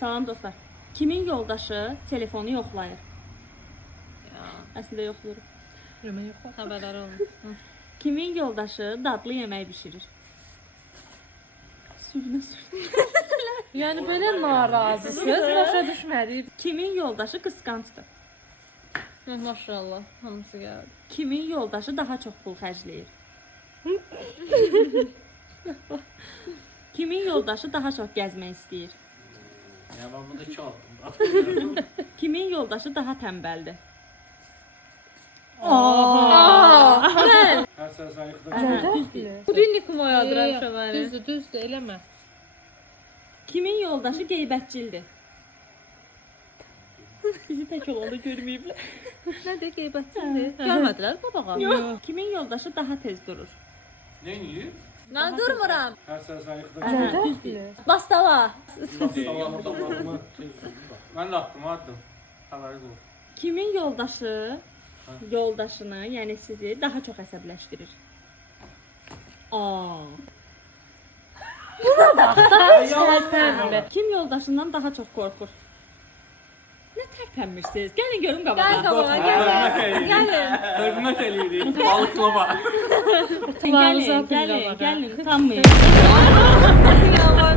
Salam dostlar. Kimin yoldaşı telefonu yoxlayır? Əslində yoxlayır. Yemək yox. Xəbərlər olun. Kimin yoldaşı dadlı yemək bişirir? Sürünə. Yəni belə narazısınız, başa düşmədik. Kimin yoldaşı qısqancdır? Maşallah, hamısı gəldi. Kimin yoldaşı daha çox pul xərcləyir? Kimin yoldaşı daha çox gəzmək istəyir? Ya ben bunu 2 aldım. Kimin yoldaşı daha tənbəldir? Her sen sayıkta. Düzdür. Budilnik mi oyadırmışam məni? Düzdür, eləmə. Kimin yoldaşı qeybətçildir? Bizi tək olanda görməyiblər. Nədir qeybətçidir? Görmədilər qabağa. Yox. Kimin yoldaşı daha tez durur? Ne yiyor? Mən durmuram. Her sen sayıkta. Düzdür. Bastala. Ben de aklıma attım. Haberiniz olsun. Kimin yoldaşını, yəni sizi daha çox əsəbləşdirir? Kim yoldaşından daha çox qorxur? Nə tərpənmirsiniz? Gəlin görüm Gəl qabağa. qabağa, gəlin. Hürmet eliydi. Balıklama. Gəlin, utanmayın. Yalvar.